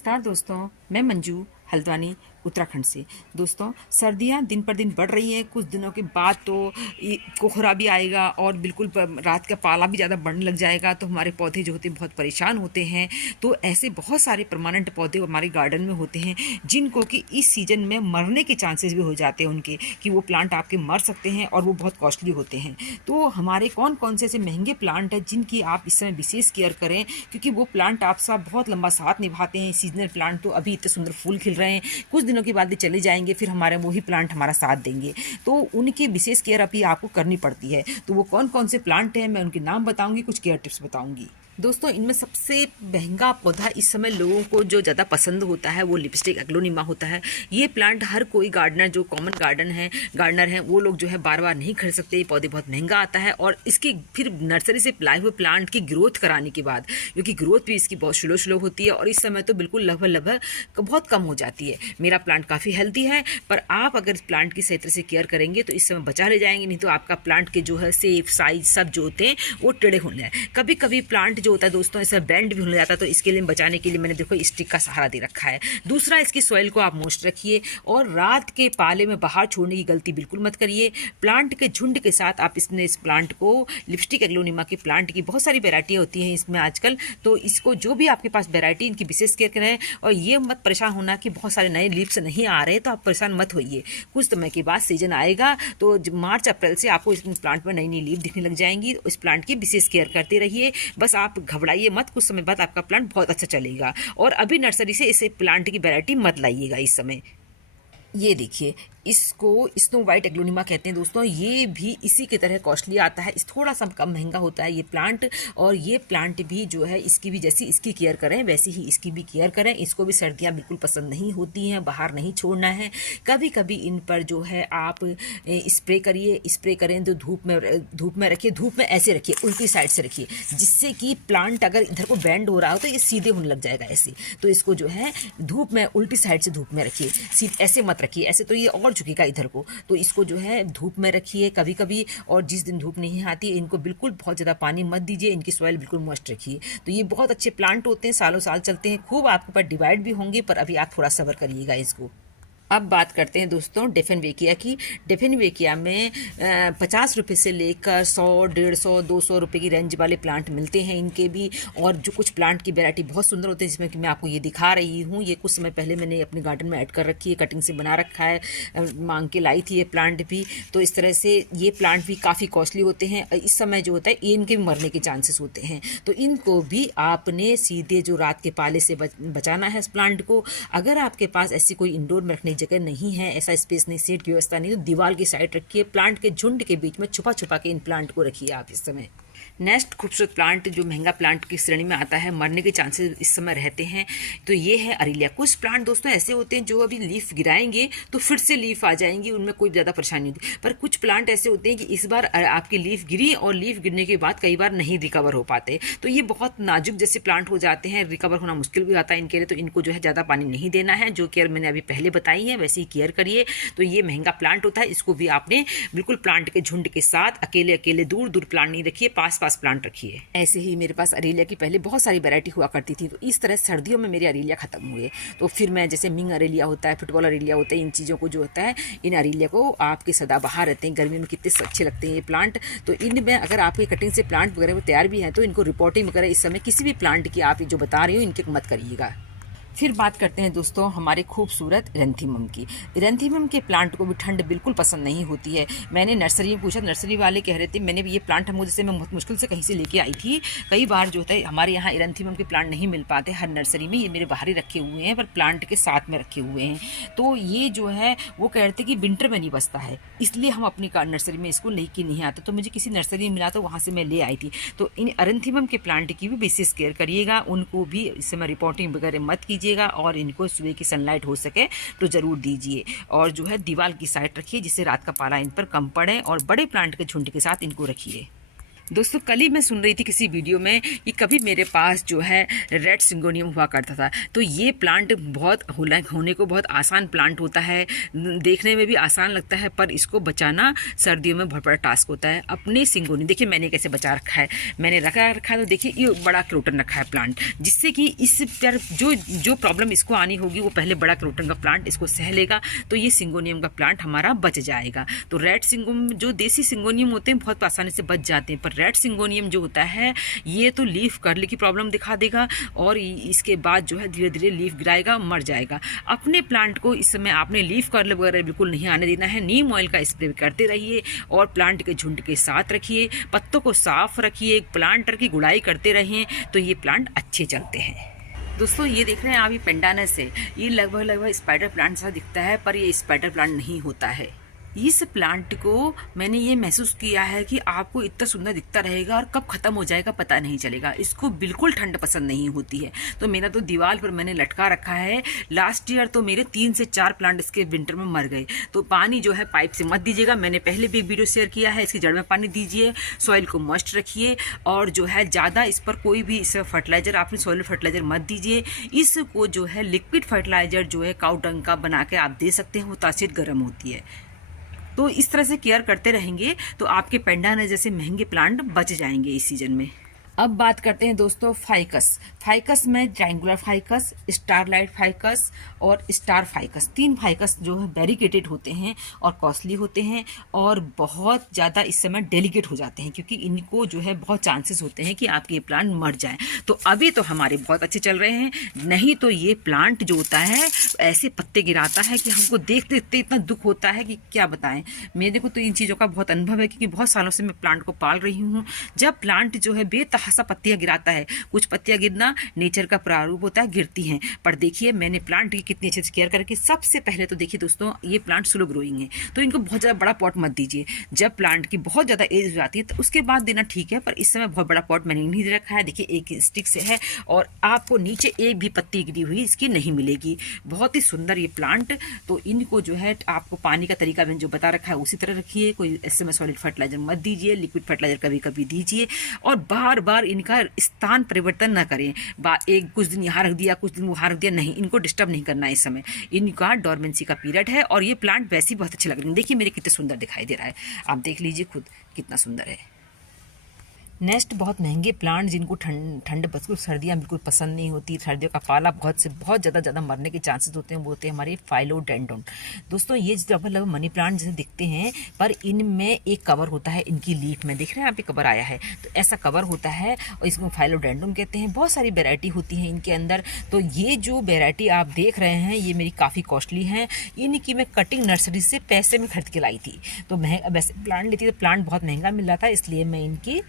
नमस्कार दोस्तों, मैं मंजू हल्द्वानी उत्तराखंड से। दोस्तों, सर्दियां दिन पर दिन बढ़ रही हैं। कुछ दिनों के बाद तो कोहरा भी आएगा और बिल्कुल रात का पाला भी ज़्यादा बढ़ने लग जाएगा, तो हमारे पौधे जो होते हैं बहुत परेशान होते हैं। तो ऐसे बहुत सारे परमानेंट पौधे हमारे गार्डन में होते हैं जिनको कि इस सीज़न में मरने के चांसेस भी हो जाते हैं उनके, कि वो प्लांट आपके मर सकते हैं और वो बहुत कॉस्टली होते हैं। तो हमारे कौन कौन से ऐसे महंगे प्लांट हैं जिनकी आप इस समय विशेष केयर करें, क्योंकि वो प्लांट आप साथ बहुत लंबा साथ निभाते हैं। सीजनल प्लांट तो अभी इतने सुंदर फूल खिल रहे हैं, कुछ दिनों के बाद ये चले जाएंगे, फिर हमारे वही प्लांट हमारा साथ देंगे। तो उनकी विशेष केयर अभी आपको करनी पड़ती है। तो वो कौन कौन से प्लांट हैं, मैं उनके नाम बताऊंगी, कुछ केयर टिप्स बताऊंगी। दोस्तों, इनमें सबसे महंगा पौधा इस समय लोगों को जो ज़्यादा पसंद होता है वो लिपस्टिक एग्लोनिमा होता है। ये प्लांट हर कोई गार्डनर, जो कॉमन गार्डनर हैं, वो लोग जो है बार बार नहीं खरीद सकते। ये पौधे बहुत महंगा आता है और इसकी फिर नर्सरी से लाए हुए प्लांट की ग्रोथ कराने के बाद, क्योंकि ग्रोथ भी इसकी बहुत स्लो होती है और इस समय तो बिल्कुल लगभग बहुत कम हो जाती है। मेरा प्लांट काफ़ी हेल्दी है, पर आप अगर इस प्लांट की सही तरह से केयर करेंगे तो इस समय बचा ले जाएंगे, नहीं तो आपका प्लांट के जो है शेप साइज सब जो होते हैं वो टेढ़े होने हैं। कभी कभी प्लांट होता है दोस्तों ऐसा बेंड भी होने जाता है, तो इसके लिए बचाने के लिए मैंने देखो स्टिक का सहारा दे रखा है। दूसरा, इसकी सॉइल को आप मोस्ट रखिए और रात के पाले में बाहर छोड़ने की गलती बिल्कुल मत करिए। प्लांट के झुंड के साथ आप इस प्लांट को, लिपस्टिक एग्लोनिमा के प्लांट की बहुत सारी वेराइटियाँ होती हैं इसमें आजकल, तो इसको जो भी आपके पास वेराइटी, इनकी विशेष केयर करें। और ये मत परेशान होना कि बहुत सारे नए लीव्स नहीं आ रहे, तो आप परेशान मत होइए। कुछ समय के बाद सीजन आएगा तो मार्च अप्रैल से आपको इस प्लांट में नई नई लीव दिखने लग जाएंगी। इस प्लांट की विशेष केयर करते रहिए, बस आप घबराइए मत। कुछ समय बाद आपका प्लांट बहुत अच्छा चलेगा। और अभी नर्सरी से इस प्लांट की वैरायटी मत लाइएगा इस समय। ये देखिए, इसको स्नो वाइट एग्लोनिमा कहते हैं दोस्तों। ये भी इसी की तरह कॉस्टली आता है, इस थोड़ा सा कम महंगा होता है ये प्लांट। और ये प्लांट भी जो है, इसकी भी जैसी इसकी केयर करें वैसी ही इसकी भी केयर करें। इसको भी सर्दियाँ बिल्कुल पसंद नहीं होती हैं, बाहर नहीं छोड़ना है। कभी कभी इन पर जो है आप स्प्रे करिए। स्प्रे करें तो धूप में रखिए, धूप में ऐसे रखिए, उल्टी साइड से रखिए, जिससे कि प्लांट अगर इधर को बेंड हो रहा हो तो ये सीधे होने लग जाएगा ऐसे। तो इसको जो है धूप में, उल्टी साइड से धूप में रखिए, ऐसे मत रखिए, ऐसे तो ये और झुकेगा इधर को। तो इसको जो है धूप में रखिए कभी कभी, और जिस दिन धूप नहीं आती इनको बिल्कुल बहुत ज़्यादा पानी मत दीजिए, इनकी सॉइल बिल्कुल मॉइस्ट रखिए। तो ये बहुत अच्छे प्लांट होते हैं, सालों साल चलते हैं, खूब आपके पास डिवाइड भी होंगे, पर अभी आप थोड़ा सब्र करिएगा इसको। अब बात करते हैं दोस्तों डेफिनवेकिया की। डेफिनवेकिया में 50 रुपये से लेकर 100, 150, 200 रुपये की रेंज वाले प्लांट मिलते हैं इनके भी। और जो कुछ प्लांट की वैरायटी बहुत सुंदर होती है, जिसमें कि मैं आपको ये दिखा रही हूँ, ये कुछ समय पहले मैंने अपने गार्डन में ऐड कर रखी है, कटिंग से बना रखा है, मांग के लाई थी ये प्लांट भी। तो इस तरह से ये प्लांट भी काफ़ी कॉस्टली होते हैं। इस समय जो होता है ये इनके भी मरने के चांसेस होते हैं, तो इनको भी आपने सीधे जो रात के पाले से बचाना है इस प्लांट को। अगर आपके पास ऐसी कोई इंडोर में रखने जगह नहीं है, ऐसा स्पेस नहीं, सीट की व्यवस्था नहीं, तो दीवार की साइड रखिए। प्लांट के झुंड के बीच में छुपा छुपा के इन प्लांट को रखिए आप इस समय। नेक्स्ट खूबसूरत प्लांट जो महंगा प्लांट की श्रेणी में आता है, मरने के चांसेस इस समय रहते हैं, तो ये है अरेलिया। कुछ प्लांट दोस्तों ऐसे होते हैं जो अभी लीफ गिराएंगे तो फिर से लीफ आ जाएंगी, उनमें कोई ज़्यादा परेशानी नहीं होती। पर कुछ प्लांट ऐसे होते हैं कि इस बार आपकी लीफ गिरी और लीफ गिरने के बाद कई बार नहीं रिकवर हो पाते, तो ये बहुत नाजुक जैसे प्लांट हो जाते हैं, रिकवर होना मुश्किल भी आता है इनके लिए। तो इनको जो है ज़्यादा पानी नहीं देना है, जो केयर मैंने अभी पहले बताई है वैसे ही केयर करिए। तो ये महंगा प्लांट होता है, इसको भी आपने बिल्कुल प्लांट के झुंड के साथ, अकेले अकेले दूर दूर प्लांट नहीं रखिए, पास पास प्लांट रखिए। ऐसे ही मेरे पास अरेलिया की पहले बहुत सारी वैरायटी हुआ करती थी, तो इस तरह सर्दियों में मेरे अरेलिया खत्म हुए, तो फिर मैं जैसे मिंग अरेलिया होता है, फुटबॉल अरेलिया होता है, इन चीज़ों को जो होता है, इन अरेलिया को आपके सदाबहार रहते हैं, गर्मी में कितने अच्छे लगते हैं ये प्लांट। तो इनमें अगर आपकी कटिंग से प्लांट वगैरह वो तैयार भी हैं, तो इनको रिपोर्टिंग वगैरह इस समय किसी भी प्लांट की आप जो बता रही हो इनके मत करिएगा। फिर बात करते हैं दोस्तों हमारे खूबसूरत इरेंथीमम की। इरेंथीमम के प्लांट को भी ठंड बिल्कुल पसंद नहीं होती है। मैंने नर्सरी में पूछा, नर्सरी वाले कह रहे थे, मैंने भी ये प्लांट मुझे से मैं बहुत मुश्किल से कहीं से लेके आई थी। कई बार जो होता है हमारे यहाँ इरेंथीमम के प्लांट नहीं मिल पाते हर नर्सरी में, ये मेरे बाहर ही रखे हुए हैं, पर प्लांट के साथ में रखे हुए हैं। तो ये जो है वो कह रहे थे कि विंटर में नहीं बसता है, इसलिए हम अपनी नर्सरी में इसको लेके नहीं आते। तो मुझे किसी नर्सरी में मिला तो वहाँ से मैं ले आई थी। तो इन इरेंथीमम के प्लांट की भी विशेष केयर करिएगा, उनको भी इस समय रिपोर्टिंग वगैरह मत कीजिएगा, और इनको सुबह की सनलाइट हो सके तो ज़रूर दीजिए। और जो है दीवार की साइड रखिए, जिससे रात का पाला इन पर कम पड़े, और बड़े प्लांट के झुंड के साथ इनको रखिए। दोस्तों कल ही मैं सुन रही थी किसी वीडियो में कि कभी मेरे पास जो है रेड सिंगोनियम हुआ करता था। तो ये प्लांट बहुत होने को बहुत आसान प्लांट होता है, देखने में भी आसान लगता है, पर इसको बचाना सर्दियों में बहुत बड़ा टास्क होता है। अपने सिंगोनियम देखिए मैंने कैसे बचा रखा है, मैंने रखा है तो देखिए ये बड़ा क्रोटन रखा है प्लांट, जिससे कि इस पर जो प्रॉब्लम इसको आनी होगी वो पहले बड़ा क्रोटन का प्लांट इसको सह लेगा, तो ये सिंगोनियम का प्लांट हमारा बच जाएगा। तो रेड सिंगोनियम जो देसी सिंगोनियम होते हैं बहुत आसानी से बच जाते हैं, पर रेड सिंगोनियम जो होता है ये तो लीफ कर्ल की प्रॉब्लम दिखा देगा और इसके बाद जो है धीरे धीरे लीफ गिराएगा, मर जाएगा। अपने प्लांट को इस समय आपने लीफ कर्ल वगैरह बिल्कुल नहीं आने देना है। नीम ऑयल का स्प्रे करते रहिए और प्लांट के झुंड के साथ रखिए, पत्तों को साफ रखिए, प्लांटर की गुड़ाई करते रहें तो ये प्लांट अच्छे चलते हैं। दोस्तों ये देख रहे हैं आप, ये पेंडानस है, ये लगभग स्पाइडर प्लांट सा दिखता है, पर ये स्पाइडर प्लांट नहीं होता है। इस प्लांट को मैंने ये महसूस किया है कि आपको इतना सुंदर दिखता रहेगा और कब खत्म हो जाएगा पता नहीं चलेगा। इसको बिल्कुल ठंड पसंद नहीं होती है, तो मेरा तो दीवार पर मैंने लटका रखा है। लास्ट ईयर तो मेरे 3 से 4 प्लांट इसके विंटर में मर गए। तो पानी जो है पाइप से मत दीजिएगा, मैंने पहले भी एक वीडियो शेयर किया है। इसकी जड़ में पानी दीजिए, सॉइल को मॉइस्ट रखिए और जो है ज़्यादा इस पर कोई भी इस फर्टिलाइजर आपने सॉइल फर्टिलाइजर मत दीजिए। इसको जो है लिक्विड फर्टिलाइजर जो है काऊ डंग का बना के आप दे सकते हैं, वो तासीर गर्म होती है। तो इस तरह से केयर करते रहेंगे तो आपके पेंडानस जैसे महंगे प्लांट बच जाएंगे इस सीजन में। अब बात करते हैं दोस्तों फाइकस में ट्रायंगुलर फाइकस, स्टारलाइट फाइकस और स्टार फाइकस, 3 फाइकस जो है बैरिकेटेड होते हैं और कॉस्टली होते हैं और बहुत ज़्यादा इस समय डेलिकेट हो जाते हैं, क्योंकि इनको जो है बहुत चांसेस होते हैं कि आपके ये प्लांट मर जाएं। तो अभी तो हमारे बहुत अच्छे चल रहे हैं, नहीं तो ये प्लांट जो होता है ऐसे पत्ते गिराता है कि हमको देखते देखते इतना दुख होता है कि क्या बताएं। मेरे को तो इन चीज़ों का बहुत अनुभव है, क्योंकि बहुत सालों से मैं प्लांट को पाल रही हूँ। जब प्लांट जो है बेतहासा पत्तियां गिराता है, कुछ पत्तियां गिरना नेचर का प्रारूप होता है, गिरती हैं, पर देखिए मैंने प्लांट की कितनी अच्छे से केयर करके। सबसे पहले तो देखिए दोस्तों ये प्लांट स्लो ग्रोइंग है, तो इनको बहुत ज़्यादा बड़ा पॉट मत दीजिए। जब प्लांट की बहुत ज़्यादा एज हो जाती है तो उसके बाद देना ठीक है, पर इस समय बहुत बड़ा पॉट मैंने नहीं दे रखा है। देखिए एक स्टिक से है और आपको नीचे एक भी पत्ती गिरी हुई इसकी नहीं मिलेगी। बहुत ही सुंदर ये प्लांट। तो इनको जो है आपको पानी का तरीका मैंने जो बता रखा है उसी तरह रखिए, कोई इसमें सॉलिड फर्टिलाइजर मत दीजिए, लिक्विड फर्टिलाइजर कभी कभी दीजिए और बार बार इनका स्थान परिवर्तन ना करें। एक कुछ दिन यहाँ रख दिया, कुछ दिन वहाँ रख दिया, नहीं, इनको डिस्टर्ब नहीं करना है इस समय। इनका डोरमेंसी का पीरियड है और ये प्लांट वैसे ही बहुत अच्छे लग रहे हैं। देखिए मेरे कितने सुंदर दिखाई दे रहा है, आप देख लीजिए खुद कितना सुंदर है। नेक्स्ट बहुत महंगे प्लांट जिनको ठंड बिल्कुल सर्दियाँ बिल्कुल पसंद नहीं होती, सर्दियों का पाला बहुत ज़्यादा मरने के चांसेस होते हैं, वो होते हैं हमारे फाइलोडेंड्रोन। दोस्तों ये लगभग मनी प्लांट जैसे दिखते हैं, पर इनमें एक कवर होता है इनकी लीफ में, देख रहे हैं आप ये कवर आया है, तो ऐसा कवर होता है और इसको फाइलोडेंड्रोन कहते हैं। बहुत सारी वेराइटी होती है इनके अंदर। तो ये जो वेराइटी आप देख रहे हैं ये मेरी काफ़ी कॉस्टली हैं। इनकी मैं कटिंग नर्सरी से पैसे में खरीद के लाई थी, तो वैसे प्लांट लेती तो प्लांट बहुत महंगा मिल रहा था, इसलिए मैं इनकी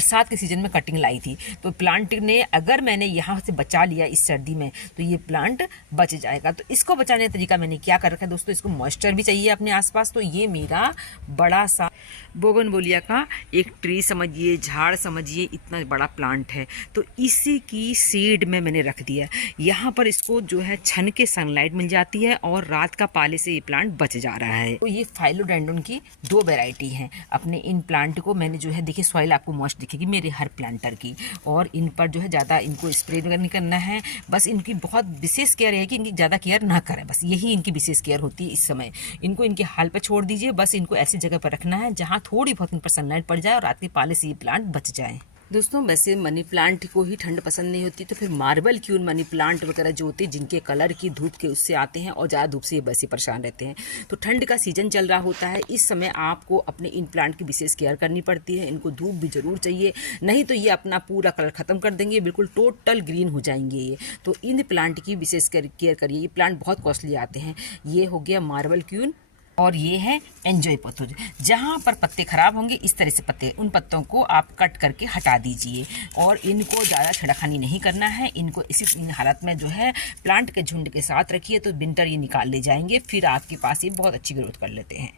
बरसात के सीजन में कटिंग लाई थी। तो प्लांट ने अगर मैंने यहाँ से बचा लिया इस सर्दी में तो ये प्लांट बच जाएगा। तो इसको बचाने का तरीका मैंने क्या कर रखा है दोस्तों, इसको मॉइस्चर भी चाहिए अपने आसपास। तो ये मेरा बड़ा सा बोगनविलिया का एक ट्री समझिए, झाड़ समझिए, इतना बड़ा प्लांट है। तो इसी की सीड में मैंने रख दिया। यहाँ पर इसको जो है छन के सनलाइट मिल जाती है और रात का पाले से ये प्लांट बच जा रहा है। तो ये फाइलोडेंड्रोन की 2 वेराइटी हैं। अपने इन प्लांट को मैंने जो है देखिए सॉइल आपको मॉइस्ट दिखेगी मेरे हर प्लांटर की, और इन पर जो है ज़्यादा इनको स्प्रे नहीं करना है। बस इनकी बहुत विशेष केयर है कि इनकी ज़्यादा केयर ना करें, बस यही इनकी विशेष केयर होती है इस समय। इनको इनके हाल पर छोड़ दीजिए, बस इनको ऐसी जगह पर रखना है जहाँ थोड़ी बहुत इन पर सनलाइट पड़ जाए और रात के पाले से ये प्लांट बच जाए। दोस्तों वैसे मनी प्लांट को ही ठंड पसंद नहीं होती, तो फिर मार्बल क्यून मनी प्लांट वगैरह जो होते हैं जिनके कलर की धूप के उससे आते हैं और ज़्यादा धूप से ये वैसे परेशान रहते हैं। तो ठंड का सीजन चल रहा होता है, इस समय आपको अपने इन प्लांट की विशेष केयर करनी पड़ती है। इनको धूप भी जरूर चाहिए, नहीं तो ये अपना पूरा कलर ख़त्म कर देंगे, बिल्कुल टोटल ग्रीन हो जाएंगे ये। तो इन प्लांट की विशेष केयर करिए। ये प्लांट बहुत कॉस्टली आते हैं। ये हो गया मार्बल क्यून और ये है एंजॉय पथुज। जहाँ पर पत्ते खराब होंगे इस तरह से पत्ते, उन पत्तों को आप कट करके हटा दीजिए और इनको ज़्यादा छेड़खानी नहीं करना है। इनको इसी हालत में जो है प्लांट के झुंड के साथ रखिए, तो विंटर ये निकाल ले जाएंगे, फिर आपके पास ये बहुत अच्छी ग्रोथ कर लेते हैं।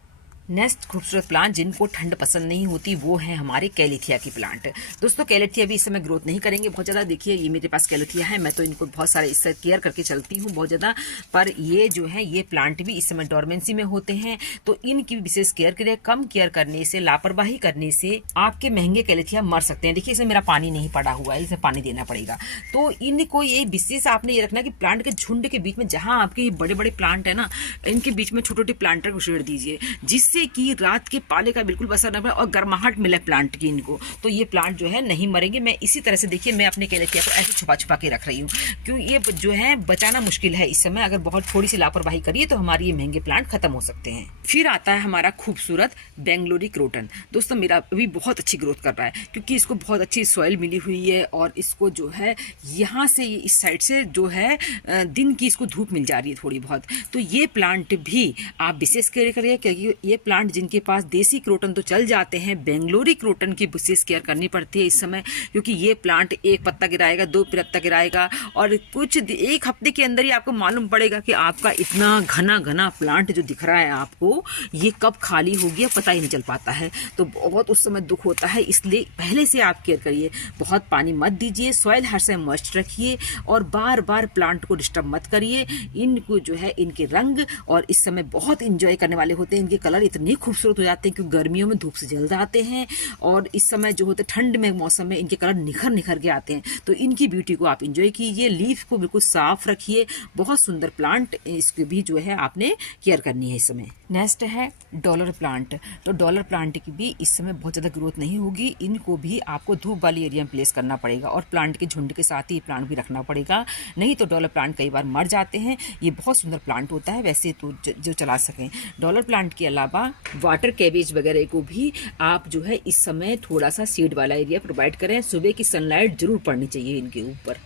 नेक्स्ट खूबसूरत प्लांट जिनको ठंड पसंद नहीं होती वो है हमारे कैलेथिया की प्लांट। दोस्तों कैलेथिया भी इस समय ग्रोथ नहीं करेंगे बहुत ज़्यादा। देखिए ये मेरे पास कैलेथिया है, मैं तो इनको बहुत सारे इससे केयर करके चलती हूँ बहुत ज़्यादा, पर ये जो है ये प्लांट भी इस समय डोरमेंसी में होते हैं, तो इनकी विशेष केयर करें। कम केयर करने से, लापरवाही करने से आपके महंगे कैलेथिया मर सकते हैं। देखिए इसमें मेरा पानी नहीं पड़ा हुआ है, इसे पानी देना पड़ेगा। तो इनको ये विशेष आपने ये रखना कि प्लांट के झुंड के बीच में, जहाँ आपके ये बड़े बड़े प्लांट है ना, इनके बीच में छोटे छोटे प्लांटर को शेड दीजिए, जिससे कि रात के पाले का बिल्कुल असर न पड़े और गर्माहट मिले प्लांट की इनको, तो ये प्लांट जो है नहीं मरेंगे। मैं इसी तरह से देखिए मैं अपने कैलेथिया को ऐसे छुपा छुपा के रख रही हूँ, क्योंकि ये जो है बचाना मुश्किल है इस समय। अगर बहुत थोड़ी सी लापरवाही करिए तो हमारे ये महंगे प्लांट खत्म हो सकते हैं। फिर आता है हमारा खूबसूरत बेंगलोरी क्रोटन। दोस्तों मेरा अभी बहुत अच्छी ग्रोथ कर रहा है, क्योंकि इसको बहुत अच्छी सॉइल मिली हुई है और इसको जो है यहाँ से इस साइड से जो है दिन की इसको धूप मिल जा रही है थोड़ी बहुत। तो ये प्लांट भी आप विशेष केयर करिए, क्योंकि ये प्लांट जिनके पास देसी क्रोटन तो चल जाते हैं, बेंगलोरी क्रोटन की विशेष केयर करनी पड़ती है इस समय, क्योंकि ये प्लांट एक पत्ता गिराएगा, दो पत्ता गिराएगा और कुछ एक हफ्ते के अंदर ही आपको मालूम पड़ेगा कि आपका इतना घना घना प्लांट जो दिख रहा है आपको, ये कब खाली हो गया पता ही नहीं चल पाता है। तो बहुत उस समय दुख होता है, इसलिए पहले से आप केयर करिए। बहुत पानी मत दीजिए, सॉइल हर समय मॉइस्ट रखिए और बार बार प्लांट को डिस्टर्ब मत करिए। इनको जो है इनके रंग और इस समय बहुत इंजॉय करने वाले होते हैं, इनके कलर इतने खूबसूरत हो जाते हैं क्योंकि गर्मियों में धूप से जल जाते हैं और इस समय जो होते ठंड में मौसम में इनके कलर निखर निखर के आते हैं। तो इनकी ब्यूटी को आप इंजॉय कीजिए, लीफ को बिल्कुल साफ रखिए। बहुत सुंदर प्लांट, इसकी भी जो है आपने केयर करनी है इस समय। नेक्स्ट है डॉलर प्लांट। तो डॉलर प्लांट की भी इस समय बहुत ज़्यादा ग्रोथ नहीं होगी, इनको भी आपको धूप वाली एरिया में प्लेस करना पड़ेगा और प्लांट के झुंड के साथ ही प्लांट भी रखना पड़ेगा, नहीं तो डॉलर प्लांट कई बार मर जाते हैं। ये बहुत सुंदर प्लांट होता है वैसे तो जो चला सकें। डॉलर प्लांट के अलावा वाटर कैबेज वगैरह को भी आप जो है इस समय थोड़ा सा सीड वाला एरिया प्रोवाइड करें। सुबह की सनलाइट जरूर पड़नी चाहिए इनके ऊपर।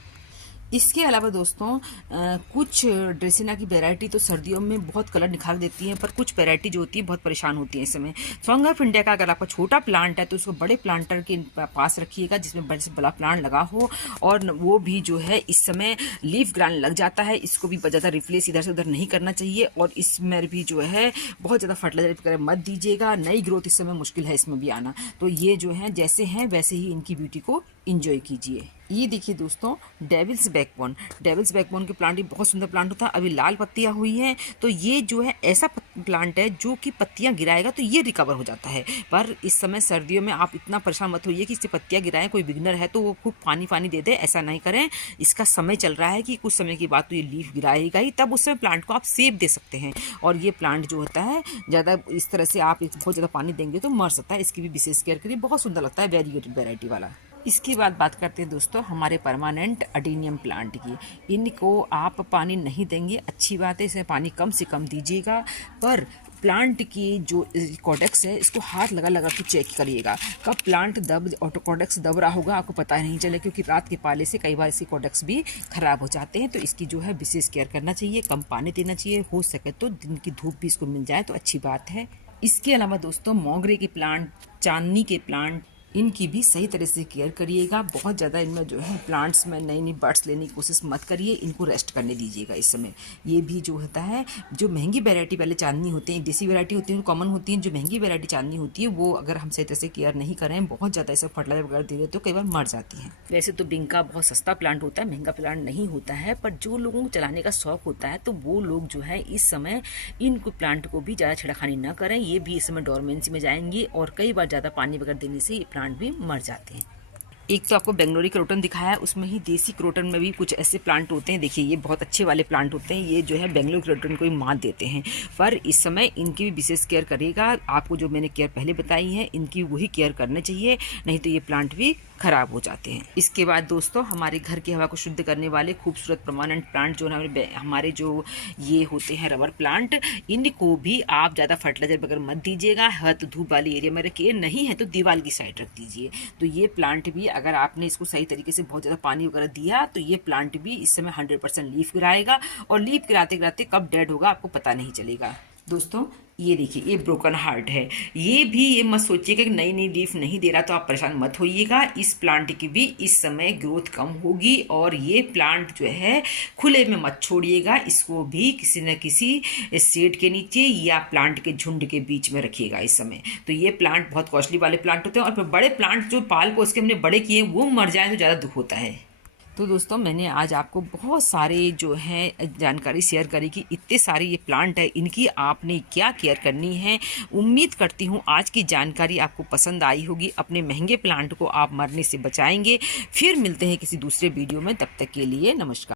इसके अलावा दोस्तों कुछ ड्रेसिना की वैरायटी तो सर्दियों में बहुत कलर निखार देती हैं, पर कुछ वैरायटी जो होती है बहुत परेशान होती है इस समय। सॉन्ग ऑफ इंडिया का अगर आपका छोटा प्लांट है तो उसको बड़े प्लांटर के पास रखिएगा जिसमें बड़े से बड़ा प्लांट लगा हो, और वो भी जो है इस समय लीफ ग्रांड लग जाता है, इसको भी ज़्यादा रिप्लेस इधर से उधर नहीं करना चाहिए। और इसमें भी जो है बहुत ज़्यादा फर्टिलाइजर वगैरह मत दीजिएगा, नई ग्रोथ इस समय मुश्किल है इसमें भी आना। तो ये जो है जैसे हैं वैसे ही इनकी ब्यूटी को इंजॉय कीजिए। ये देखिए दोस्तों डेविल्स बैकबोन। डेविल्स बैकबोन के प्लांट भी बहुत सुंदर प्लांट होता है, अभी लाल पत्तियां हुई हैं। तो ये जो है ऐसा प्लांट है जो कि पत्तियां गिराएगा तो ये रिकवर हो जाता है। पर इस समय सर्दियों में आप इतना परेशान मत होइए कि इससे पत्तियां गिराएं। कोई बिगनर है तो वो खूब पानी पानी दे दे, ऐसा नहीं करें। इसका समय चल रहा है कि कुछ समय के बाद तो ये लीफ गिराएगा ही, तब उस समय प्लांट को आप सेव दे सकते हैं। और ये प्लांट जो होता है ज़्यादा इस तरह से आप बहुत ज़्यादा पानी देंगे तो मर सकता है, इसकी भी विशेष केयर करिए। बहुत सुंदर लगता है, वेरीगेटेड वेराइटी वाला। इसके बाद बात करते हैं दोस्तों हमारे परमानेंट अडीनियम प्लांट की। इनको आप पानी नहीं देंगे, अच्छी बात है, इसे पानी कम से कम दीजिएगा, पर प्लांट की जो कॉडेक्स है इसको हाथ लगा लगा के चेक करिएगा। कब प्लांट कॉडेक्स दब रहा होगा आपको पता नहीं चले, क्योंकि रात के पाले से कई बार इसके कॉडेक्स भी खराब हो जाते हैं। तो इसकी जो है विशेष केयर करना चाहिए, कम पानी देना चाहिए, हो सके तो दिन की धूप भी इसको मिल जाए तो अच्छी बात है। इसके अलावा दोस्तों मोगरे के प्लांट, चांदनी के प्लांट, इनकी भी सही तरह से केयर करिएगा। बहुत ज़्यादा इनमें जो है प्लांट्स में नई नई बर्ड्स लेने की कोशिश मत करिए, इनको रेस्ट करने दीजिएगा इस समय। ये भी जो होता है, जो महंगी वैरायटी वाले चांदनी होते हैं, देसी वैरायटी होती है, कॉमन होती है, जो महंगी वैरायटी चांदनी होती है वो अगर हम सही तरह से केयर नहीं करें, बहुत ज़्यादा ऐसे फर्टिलाइजर वगैरह दे दे तो कई बार मर जाती हैं। वैसे तो बिंका बहुत सस्ता प्लांट होता है, महंगा प्लांट नहीं होता है, पर जो लोगों को चलाने का शौक होता है तो वो लोग जो है इस समय इनको प्लांट को भी ज़्यादा छेड़खानी न करें। ये भी इस समय डोरमेंसी में जाएंगी और कई बार ज़्यादा पानी वगैरह देने से ये प्लांट भी मर जाते हैं। एक तो आपको बेंगलोरी क्रोटन दिखाया है, उसमें ही देसी क्रोटन में भी कुछ ऐसे प्लांट होते हैं। देखिए ये बहुत अच्छे वाले प्लांट होते हैं, ये जो है बेंगलोरी क्रोटन को ही मात देते हैं, पर इस समय इनकी भी विशेष केयर करिएगा। आपको जो मैंने केयर पहले बताई है इनकी वही केयर करना चाहिए, नहीं तो ये प्लांट भी खराब हो जाते हैं। इसके बाद दोस्तों हमारे घर की हवा को शुद्ध करने वाले खूबसूरत परमानेंट प्लांट जो हमारे जो ये होते हैं रबर प्लांट, इनको भी आप ज़्यादा फर्टिलाइजर वगैरह मत दीजिएगा। है तो धूप वाली एरिया में रखिए, नहीं है तो दीवार की साइड रख दीजिए। तो ये प्लांट भी अगर आपने इसको सही तरीके से बहुत ज़्यादा पानी वगैरह दिया तो ये प्लांट भी इस समय 100% लीफ गिराएगा, और लीफ गिराते गिराते कब डेड होगा आपको पता नहीं चलेगा। दोस्तों ये देखिए, ये ब्रोकन हार्ट है। ये मत सोचिएगा कि नई नई लीफ नहीं दे रहा तो आप परेशान मत होइएगा। इस प्लांट की भी इस समय ग्रोथ कम होगी, और ये प्लांट जो है खुले में मत छोड़िएगा। इसको भी किसी न किसी शेड के नीचे या प्लांट के झुंड के बीच में रखिएगा इस समय। तो ये प्लांट बहुत कॉस्टली वाले प्लांट होते हैं, और फिर बड़े प्लांट जो पाल को उसके हमने बड़े किए वो मर जाए तो ज़्यादा दुख होता है। तो दोस्तों मैंने आज आपको बहुत सारे जो हैं जानकारी शेयर करी कि इतने सारे ये प्लांट है, इनकी आपने क्या केयर करनी है। उम्मीद करती हूँ आज की जानकारी आपको पसंद आई होगी। अपने महंगे प्लांट को आप मरने से बचाएंगे। फिर मिलते हैं किसी दूसरे वीडियो में, तब तक के लिए नमस्कार।